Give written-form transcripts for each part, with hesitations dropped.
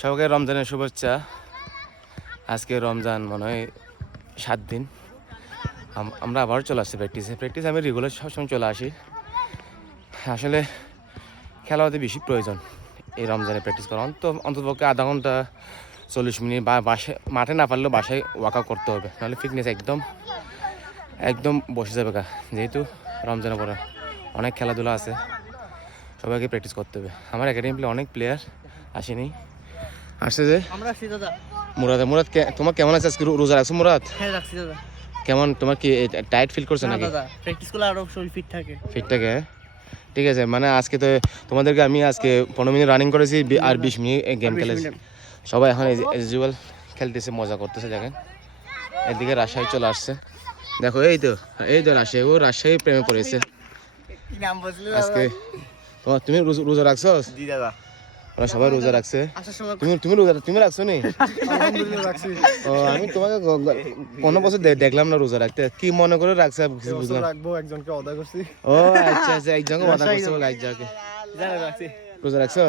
সবাইকে রমজানের শুভেচ্ছা। আজকে রমজান মনে হয় 7 দিন। আমরা আবার চলে আসছি প্র্যাকটিস আমি রেগুলার সবসময় চলে আসি। আসলে খেলা হতে বেশি প্রয়োজন এই রমজানে প্র্যাকটিস করা, অন্ততপক্ষে আধা ঘন্টা 40 মিনিট বা মাঠে না পারলেও বাসায় ওয়ার্কআউট করতে হবে, নাহলে ফিটনেস একদম বসে যাবে। যেহেতু রমজানের পরে অনেক খেলাধুলা আছে, সবাইকে প্র্যাকটিস করতে হবে। আমার একাডেমি অনেক প্লেয়ার আসেনি, আসছে যে মুরাদ। তোমার কেমন আছে আজকে? রোজা রাখছো মুরাদ? হ্যাঁ রাখছি দাদা। কেমন তোমার কি টাইট ফিল করছো নাকি? দাদা প্র্যাকটিস করলে আরো শরীর ফিট থাকে। ঠিক আছে। মানে আজকে তো তোমাদেরকে আমি আজকে 15 মিনিট রানিং করেছি আর 20 মিনিট গেম খেলেছি। সবাই এখন এজ ইউজুয়াল খেলতেছে, মজা করতেছে। দেখেন এদিকে রাজশাহী চলে আসছে, দেখো এই তো রাজশাহী, ও রাজশাহী প্রেমে পড়েছে আজকে। তুমি রোজা রাখছো? জি দাদা, ওরা সবাই রোজা রাখছে। তুমি রাখছো নি? ও আমি তোমাকে কোনো বছর দেখলাম না রোজা রাখতে, কি মনে করে রাখছে বুঝলাম। একজনকে অর্ডার করছি। ও আচ্ছা একজনকে অর্ডার করছে বলে একজনকে রোজা রাখছো।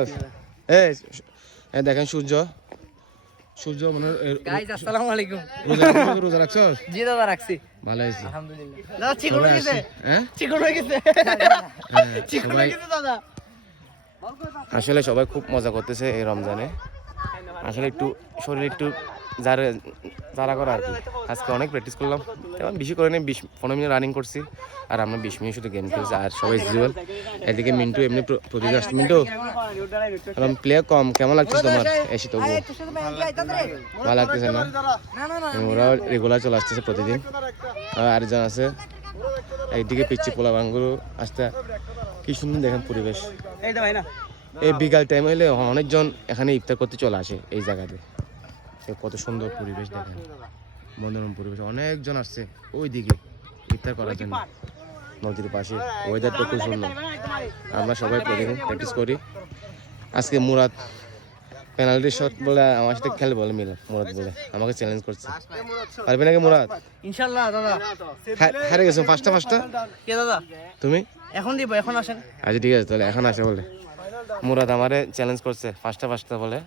এই দেখেন সূর্য মানে গাইস আসসালামু আলাইকুম। রোজা রাখছো? জি দাদা রাখছি। ভালো হয়েছে আলহামদুলিল্লাহ। দাদা চিকন হয়ে গেছে। হ্যাঁ চিকন হয়ে গেছে। চিকন হয়ে গেছে দাদা। আসলে সবাই খুব মজা করতেছে এই রমজানে। আসলে একটু শরীর একটু যারা করা আর কি। আজকে অনেক প্র্যাকটিস করলাম, তেমন বেশি করে নেই, 15 মিনিট রানিং করছি আর আমরা 20 মিনিট শুধু গেম খেলছি। আর সবাই জিওল। এদিকে মিন্টু এমনি প্রতিদিন আসছে। মিন্টু প্লেয়ার কম, কেমন লাগছে তোমার এসে? তবু ভালো লাগতেছে না? ওরা রেগুলার চলে আসতেছে প্রতিদিন। আরেকজন আছে এইদিকে পিচ্ছি পোলা বাঙ্গুরু আসতে। কি সুন্দর দেখেন পরিবেশ। এই বিকাল টাইম হলে অনেকজন এখানে ইফতার করতে চলে আসে এই জায়গাতে। কত সুন্দর পরিবেশ দেখেন, মনোরম পরিবেশ। অনেকজন আসছে ওই দিকে ইফতার করার জন্য নদীর পাশে। ওয়েদারটা খুব সুন্দর। আমরা সবাই প্রতিদিন প্র্যাকটিস করি। আজকে মুরাদ পেনাল্টি শট বলে আমার সাথে খেলে বলে মুরাদ বলে আমাকে চ্যালেঞ্জ করছে। পারবে নাকি মুরাদ? ইনশাআল্লাহ দাদা। হারে গেছো ফার্স্টটা কে দাদা? তুমি এখন দিব, এখন আসেন। আচ্ছা ঠিক আছে, তাহলে এখন আসে বলে মুরাদ আমারে চ্যালেঞ্জ করছে ফার্স্টটা বলে।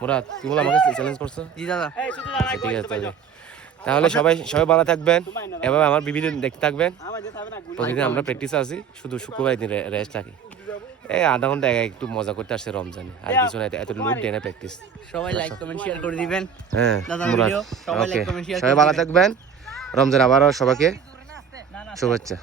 মুরাদ তুই বলে আমাকে চ্যালেঞ্জ করছো? জি দাদা। আচ্ছা ঠিক আছে, তাহলে সবাই ভালো থাকবেন, এভাবে আমার ভিডিও দেখতে থাকবেন। প্রতিদিন আমরা প্র্যাকটিসে আছি, শুধু শুক্রবার দিন রেস্ট থাকি। এই আধা ঘন্টা একটু মজা করতে আসছে রমজানে, আর কিছু না। এত লোড দেয় না প্র্যাকটিস। সবাই লাইক কমেন্ট শেয়ার করে দিবেন। হ্যাঁ মুরাদ, সবাই লাইক কমেন্ট শেয়ার সবাই ভালো থাকবেন। রমজান আবারও সবাইকে শুভেচ্ছা।